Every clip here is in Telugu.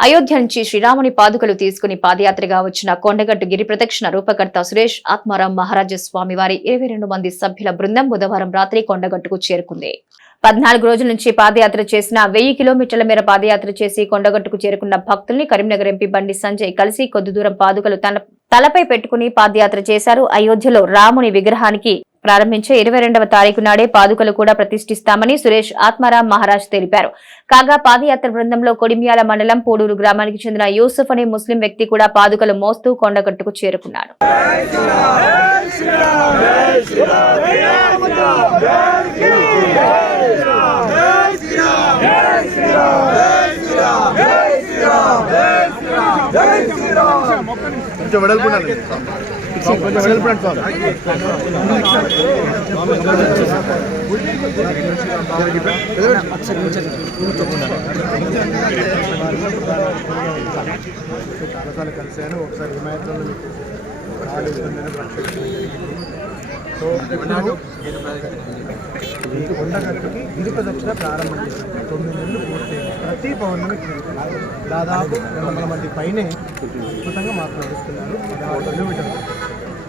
అయోధ్య నుంచి శ్రీరాముని పాదుకలు తీసుకుని పాదయాత్రగా వచ్చిన కొండగట్టు గిరి ప్రదక్షిణ రూపకర్త సురేష్ ఆత్మారాం మహారాజ స్వామి వారి ఇరవై రెండు మంది సభ్యుల బృందం బుధవారం రాత్రి కొండగట్టుకు చేరుకుంది. పద్నాలుగు రోజుల నుంచి పాదయాత్ర చేసిన వెయ్యి కిలోమీటర్ల మేర పాదయాత్ర చేసి కొండగట్టుకు చేరుకున్న భక్తుల్ని కరీంనగర్ ఎంపీ బండి సంజయ్ కలిసి కొద్ది దూరం పాదుకలు తన తలపై పెట్టుకుని పాదయాత్ర చేశారు. అయోధ్యలో రాముని విగ్రహానికి ప్రారంభించే ఇరవై రెండవ తారీఖు నాడే పాదుకలు కూడా ప్రతిష్ఠిస్తామని సురేష్ ఆత్మారాం మహారాజ్ తెలిపారు. కాగా పాదయాత్ర బృందంలో కొడిమియాల మండలం పూడూరు గ్రామానికి చెందిన యూసుఫ్ అనే ముస్లిం వ్యక్తి కూడా పాదుకలు మోస్తూ కొండగట్టుకు చేరుకున్నాడు. కొంచెం వెడల్పుండండి కొంచెం వెడల్పుండండి సార్ చాలాసార్లు కలిశాను ఒకసారి హిమాయత్లో మీకు కార్డు ఉందని సో నాకు వంద కలిపి ప్రారంభం చేశాను. తొమ్మిది నెలలు పౌర్ణమికి జరుగుతుంది. దాదాపు రెండు వందల మంది పైనే అద్భుతంగా మాకు పదహారు కిలోమీటర్లు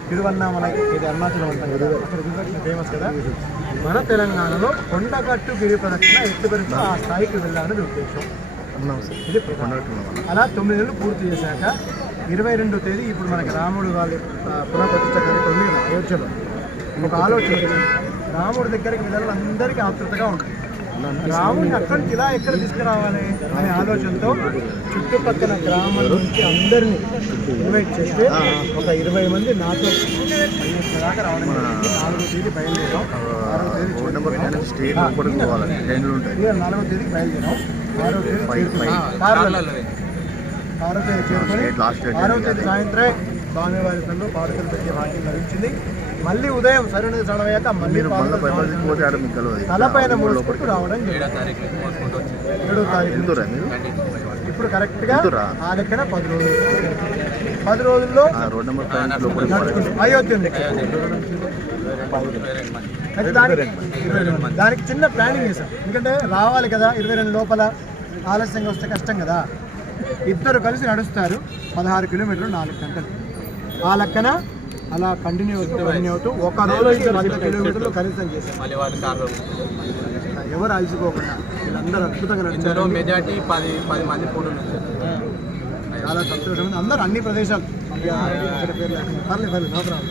తిరువన్నామలై ఇది అరుణాచలం అంటాం కదా. అక్కడ ఫేమస్ కదా. మన తెలంగాణలో కొండగట్టు గిరి ప్రదక్షిణ ఎట్టి పరిస్థితి ఆ స్థాయికి వెళ్ళాలని ఉద్దేశం. ఇది. అలా తొమ్మిది నెలలు పూర్తి చేశాక ఇరవై రెండో తేదీ ఇప్పుడు మనకి రాముడు వాళ్ళ ఆ, పునఃప్రతిష్ఠ కార్యక్రమం అయోధ్యలో ఒక ఆలోచన రాముడి దగ్గరికి వెళ్ళాలని అందరికీ ఆతృతగా ఉంటుంది రాముడిని అక్కడి ఇలా ఎక్కడ తీసుకురావాలి అనే ఆలోచనతో చుట్టుపక్కల గ్రామాల నుంచి అందరినీ ఇన్వైట్ చేస్తే ఒక ఇరవై మంది నాతో అయోధ్య దాకా రావడం జరిగింది. నాలుగో తేదీ బయలుదేరాం. ఆరో తేదీ నాలుగో తేదీకి బయలుదేరాం. ఆరో తేదీ. ఆరో తేదీ ఆరో తేదీ సాయంత్రం స్వామివారి పాదుకలు పెట్టే భాగ్యం లభించింది. మళ్ళీ ఉదయం సరైన చడవయ్యాక మళ్ళీ తలపైన మోసుకుంటూ రావడం. ఏడో తారీఖు ఇప్పుడు కరెక్ట్గా వెళ్తురా? ఆ లెక్కన పది రోజులు. పది రోజుల్లో అయోధ్య. దానికి చిన్న ప్లానింగ్ చేశాం. ఎందుకంటే రావాలి కదా ఇరవై రెండు లోపల ఆలస్యంగా వస్తే కష్టం కదా. ఇద్దరు కలిసి నడుస్తారు. పదహారు కిలోమీటర్లు నాలుగు గంటలు. ఆ లెక్కన అలా కంటిన్యూ అవుతూ కంటిన్యూ అవుతూ ఒక రోజు వంద కిలోమీటర్లు కనీసం చేశాం మళ్ళీ వారి కార్లు ఎవరు అలసిపోకుండా వీళ్ళందరూ అద్భుతంగా ఇందులో నడిచారు మెజార్టీ పది పది మంది ఫోటో వచ్చారు. చాలా సంతోషం. అందరూ అన్ని ప్రదేశాలు. పర్లేదు పర్లేదు నో ప్రాబ్లం.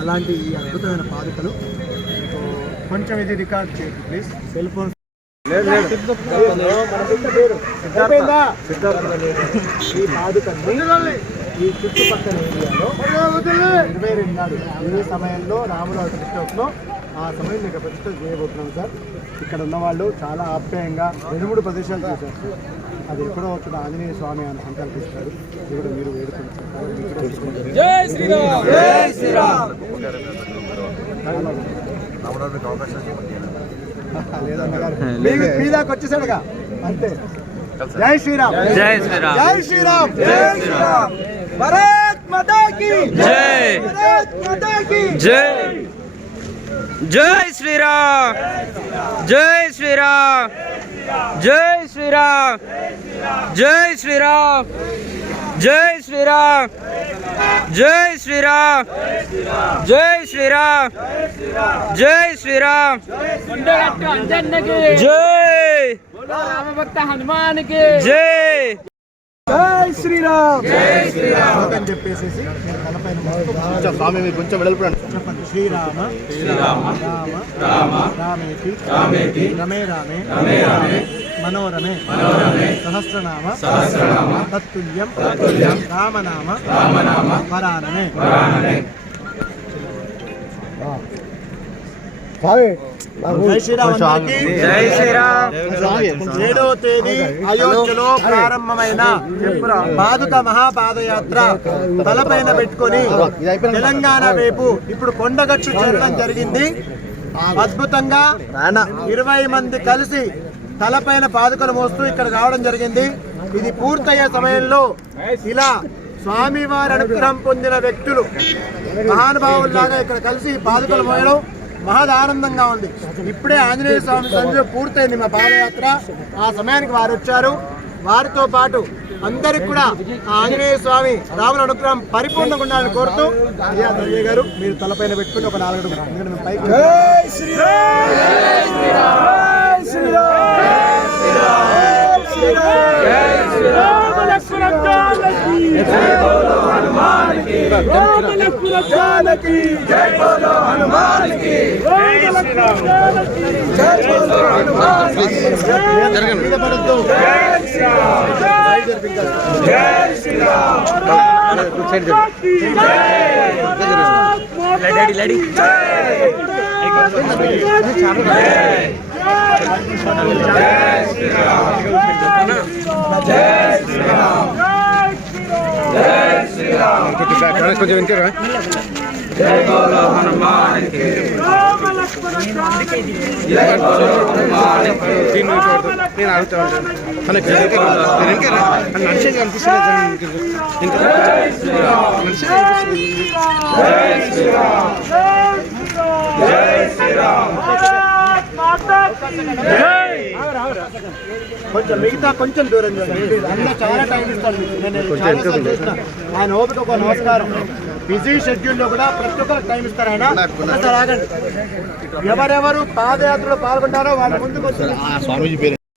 అలాంటి ఈ అద్భుతమైన పాదుకలు. మీకు కొంచెం ఇది రికార్డ్ చేయండి ప్లీజ్. Cell phone? ఈ పాదుకల్ని ఈ చుట్టుపక్కల ఏరియాలో ఇరవై రెండు నాడు ఏ సమయంలో రాముల ప్రతిష్టలో ఆ సమయం మీకు ప్రతిష్ట చేయబోతున్నాం సార్. ఇక్కడ ఉన్న వాళ్ళు చాలా ఆప్యాయంగా రెండు మూడు ప్రదేశాలు చూశారు అది ఎక్కడో వచ్చిన ఆంజనేయ స్వామి అని సంకల్పిస్తారు. ఇది కూడా మీరు వేడుకుంటారు. రావడానికి అవకాశం ఇవ్వండి. లేదన్నగారు మీ- మీ దాకా వచ్చేసాడుగా. అంతే. జై శ్రీరామ్. జై శ్రీరామ్. జై శ్రీరామ్. జై శ్రీరామ్. భారత్ మాతా కీ జై. భారత్ మాతా కీ జై జై శ్రీరామ్ జై శ్రీరామ్ జై శ్రీరామ్ జై శ్రీరామ్ జై శ్రీరామ్ జై శ్రీరామ్ జై శ్రీరామ్ జై శ్రీరామ్ జై రామభక్త హనుమానికి జై జై శ్రీరామ్ జై శ్రీరామ్ అని చెప్పేసి మీరు తలపైన మోస్తూ కొంచెం స్వామి మీరు కొంచెం. చెప్పండి. శ్రీరామ శ్రీరామ రామ రామ రామేతి రామేతి రమే రామే రమే రామే మనోరమే మనోరమే సహస్రనామ సహస్రనామ తత్తుల్యం తత్తుల్యం రామనామ రామనామ వరానమే. వరానమే. జై శ్రీరామ్. జై శ్రీరామ్. ఏడో తేదీ అయోధ్యలో ప్రారంభమైన పాదుక మహాపాదయాత్ర తలపైన పెట్టుకొని తెలంగాణ వైపు ఇప్పుడు కొండగట్టు చేరడం జరిగింది. అద్భుతంగా ఇరవై మంది కలిసి తలపైన పాదుకలు మోస్తూ ఇక్కడ రావడం జరిగింది. ఇది పూర్తయ్యే సమయంలో ఇలా స్వామివారి అనుగ్రహం పొందిన వ్యక్తులు మహానుభావుల్లాగా ఇక్కడ కలిసి పాదుకలు మోయడం మహదానందంగా ఉంది. ఇప్పుడే ఆంజనేయ స్వామి సంధ్య పూర్తయింది మా పాదయాత్ర. ఆ సమయానికి వారు వచ్చారు. వారితో పాటు అందరికి కూడా ఆంజనేయ స్వామి రాముల అనుగ్రహం పరిపూర్ణంగా ఉండాలని కోరుతూ అయ్యా గారు మీరు తలపైన పెట్టుకుని ఒక నాలుగు అడుగులు ఎందుకంటే మేము పైకి మీద పడొద్దు. కొంచెం వెనక నేను అడుగుతా ఉంటాను మనకి నడిచేది కనిపిస్తుంది ఇంకా కనిపిస్తుంది కొంచెం మిగతా కొంచెం దూరం చేయండి. అన్న చాలా టైం ఇస్తాడు మీకు. నేను చూసిన. ఆయన ఓపిక ఒక నమస్కారం. బిజీ షెడ్యూల్లో కూడా ప్రతి ఒక్కరికి టైం ఇస్తారు ఆయన. ఆగండి. ఎవరెవరు పాదయాత్రలో పాల్గొంటారో వాళ్ళ ముందుకు వచ్చి